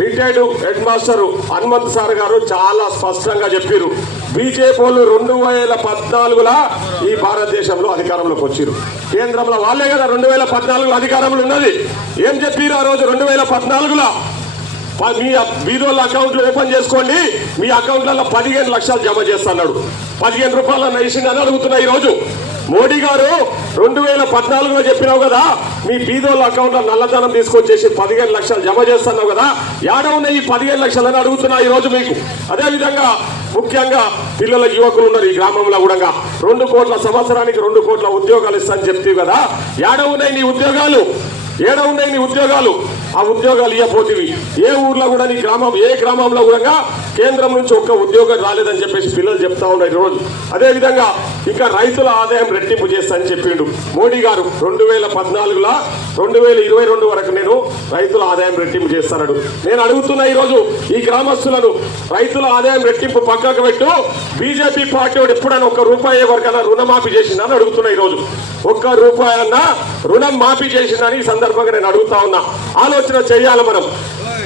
Retired head master Hanumanth sir గారు చాలా స్పష్టంగా చెప్పారు బీజేపీ వాళ్ళు రెండు వేల పద్నాలుగులా ఈ భారతదేశంలో అధికారంలోకి వచ్చారు కేంద్రంలో వాళ్ళే కదా రెండు వేల పద్నాలుగులో అధికారంలో ఉన్నది. ఏం చెప్పారు ఆ రోజు రెండు వేల పద్నాలుగులో? మీ బీదోళ్ళ అకౌంట్లు ఓపెన్ చేసుకోండి. మీ అకౌంట్లలో పదిహేను లక్షలు జమ చేస్తున్నాడు. పదిహేను రూపాయల వేసిందని అడుగుతున్నా ఈ రోజు మోడీ గారు రెండు వేల పద్నాలుగులో చెప్పినావు కదా మీ బీదోళ్ళ అకౌంట్లో నల్లధనం తీసుకొచ్చేసి పదిహేను లక్షలు జమ చేస్తున్నావు కదా? యాడ ఈ పదిహేను లక్షలని అడుగుతున్నా ఈ రోజు మీకు. అదే విధంగా ముఖ్యంగా పిల్లల యువకులు ఉన్నారు ఈ గ్రామంలో కూడా. రెండు కోట్ల సంవత్సరానికి రెండు కోట్ల ఉద్యోగాలు ఇస్తాను చెప్తే కదా? ఏడవున్నాయి ఉన్నాయి నీ ఉద్యోగాలు? ఏడ ఉన్నాయి నీ ఉద్యోగాలు? ఆ ఉద్యోగాలు ఇవ్వబోతివి ఏ ఊర్లో కూడా నీ గ్రామం ఏ గ్రామంలో కూడా కేంద్రం నుంచి ఒక్క ఉద్యోగం రాలేదని చెప్పేసి పిల్లలు చెప్తా ఉన్నారు ఈరోజు. అదే విధంగా ఇంకా రైతుల ఆదాయం రెట్టింపు చేస్తానని చెప్పిండు. మోడీ గారు రెండు వేల పద్నాలుగులో రెండు వేల ఇరవై రెండు వరకు నేను రైతుల ఆదాయం రెట్టింపు చేస్తానడు. నేను అడుగుతున్నా ఈరోజు ఈ గ్రామస్తులను రైతుల ఆదాయం రెట్టింపు పక్కకు పెట్టు. బీజేపీ పార్టీ వాడు ఎప్పుడైనా ఒక్క రూపాయి వరకైనా రుణమాఫీ చేసిందని అడుగుతున్నా ఈరోజు. ఒక్క రూపాయి అన్నా రుణం మాఫీ చేసిందని ఈ సందర్భంగా నేను అడుగుతా ఉన్నా. ఆలోచన చేయాలి మనం.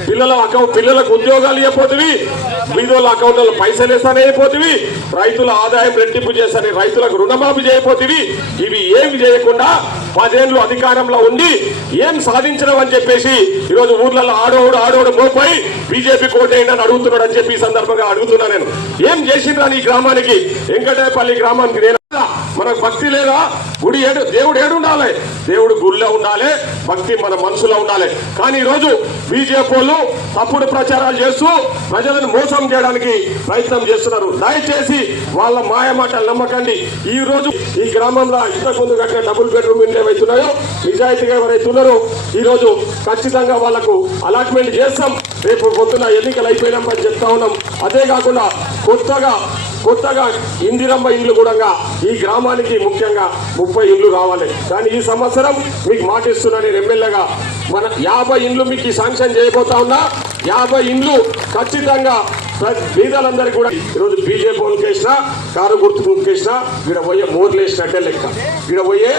పిల్లల అకౌంట్ పిల్లలకు ఉద్యోగాలు ఇవ్వపోతివి వీధుల అకౌంట్లలో పైసలు వేస్తానే అయిపోతుంది రైతుల ఆదాయం రెట్టింపు చేస్తానే రైతులకు రుణమాఫీ చేయబోతుంది ఇవి ఏమి చేయకుండా పదేళ్ళు అధికారంలో ఉండి ఏం సాధించడం అని చెప్పేసి ఈరోజు ఊర్లలో ఆడోడు ఆడోడు మోపోయి బీజేపీ కోటేయండి అడుగుతున్నాడు అని చెప్పి ఈ సందర్భంగా అడుగుతున్నా నేను. ఏం చేసిండ్రా నీ గ్రామానికి? వెంకటేపల్లి గ్రామానికి నేను మనకు భక్తి లేదా? గుడి ఏడు దేవుడు ఏడు ఉండాలి. దేవుడు గుడిలో ఉండాలి భక్తి మన మనసులో ఉండాలి. కానీ ఈరోజు బీజేపీ వాళ్ళు తప్పుడు ప్రచారాలు చేస్తూ ప్రజలను మోసం చేయడానికి ప్రయత్నం చేస్తున్నారు. దయచేసి వాళ్ళ మాయ మాటలు నమ్మకండి. ఈ రోజు ఈ గ్రామంలో ఇంతకు ముందు కట్టిన డబుల్ బెడ్రూమ్ ఇండ్లు ఏవైతున్నాయో నిజాయితీగా ఎవరైతే ఉన్నారో ఈరోజు ఖచ్చితంగా వాళ్ళకు అలాట్మెంట్ చేస్తాం. రేపు పొద్దున ఎన్నికలు అయిపోయినామని చెప్తా ఉన్నాం. అదే కాకుండా కొత్తగా కొత్తగా ఇందిరమ్మ ఇండ్లు కూడా ఈ గ్రామానికి ముఖ్యంగా ముప్పై ఇండ్లు రావాలి కానీ ఈ సంవత్సరం మీకు మాటిస్తున్నా నేను ఎమ్మెల్యేగా మన యాభై ఇండ్లు మీకు ఈ శాంక్షన్ చేయబోతా ఉన్నా. యాభై ఇండ్లు ఖచ్చితంగా ప్ర- బీదలందరికీ కూడా ఈరోజు బీజేపీ వాళ్ళకి వేసినా కారు గుర్తుకు వేసినా గీడ పోయే మోర్లు వేసినట్టే లెక్క. గీడ పోయే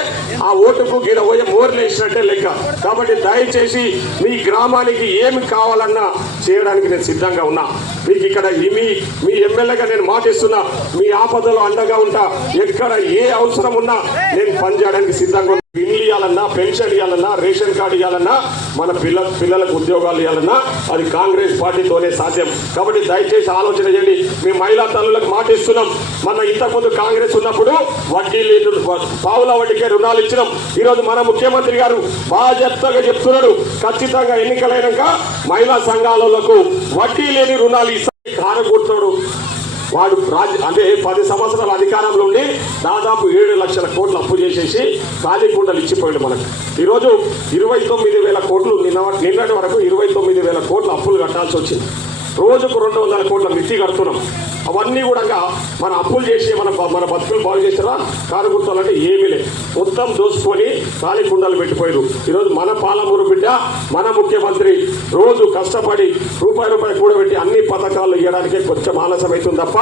ఆ ఓటుకు గీడ పోయే మోర్లు వేసినట్టే లెక్క. కాబట్టి దయచేసి మీ గ్రామానికి ఏమి కావాలన్నా చేయడానికి నేను సిద్ధంగా ఉన్నా. మీకు ఇక్కడ మీ మీ ఎమ్మెల్యేగా నేను మాటిస్తున్నా. మీ ఆపదలో అండగా ఉంటా. ఎక్కడ ఏ అవసరం ఉన్నా నేను పనిచేయడానికి సిద్ధంగా ఉన్నా ఇల్లు ఇవ్వాలన్నా పెన్షన్ ఇవ్వాలన్నా రేషన్ కార్డు ఇవ్వాలన్నా మన పిల్ల పిల్లలకు ఉద్యోగాలు ఇవ్వాలన్నా అది కాంగ్రెస్ పార్టీతోనే సాధ్యం. కాబట్టి దయచేసి ఆలోచన చేయండి. మీ మహిళా తల్లులకు మాట ఇస్తున్నాం. మన ఇంతకుముందు కాంగ్రెస్ ఉన్నప్పుడు వడ్డీ పావుల వడ్డీకే రుణాలు ఇచ్చినాం. ఈరోజు మన ముఖ్యమంత్రి గారు బాధ్యతగా చెప్తున్నాడు. ఖచ్చితంగా ఎన్నికలైనాక మహిళా సంఘాలకు వడ్డీ లేని రుణాలు ఇస్తాయి కారకూర్చున్నాడు వాడు రాజ అంటే పది సంవత్సరాల అధికారంలో దాదాపు ఏడు లక్షల కోట్లు అప్పు చేసేసి ఖాళీ కుండలు ఇచ్చిపోయాడు మనకు. ఈరోజు ఇరవై తొమ్మిది వేల కోట్లు నిన్న నిన్నటి వరకు ఇరవై తొమ్మిది వేల కోట్లు అప్పులు కట్టాల్సి వచ్చింది. రోజుకు రెండు వందల కోట్ల మిత్తి కడుతున్నాం. అవన్నీ కూడా మన అప్పులు చేసి మన మన బతుకులు బాగు చేస్తారా? కారు గుర్తాలంటే ఏమీ లేదు. మొత్తం దోసుకొని ఖాళీ కుండలు పెట్టిపోయారు ఈరోజు మన పాలమూరు బిడ్డ మన ముఖ్యమంత్రి రోజు కష్టపడి రూపాయి రూపాయి కూడబెట్టి అన్ని పథకాలు ఇవ్వడానికే కొంచెం ఆలస్యం అవుతుంది తప్ప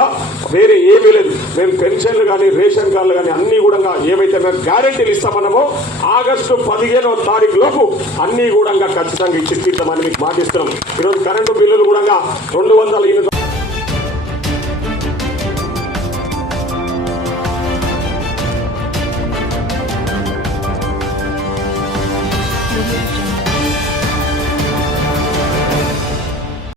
వేరే ఏమీ లేదు. మేము పెన్షన్లు కానీ రేషన్ కార్డులు కానీ అన్నీ కూడా ఏవైతే మేము గ్యారంటీలు ఇస్తామన్నామో ఆగస్టు పదిహేనవ తారీఖు లోపు అన్ని కూడా ఖచ్చితంగా ఇచ్చి తీర్థమని మీకు మాటిస్తున్నాం. ఈరోజు కరెంటు బిల్లులు కూడా రెండు వందల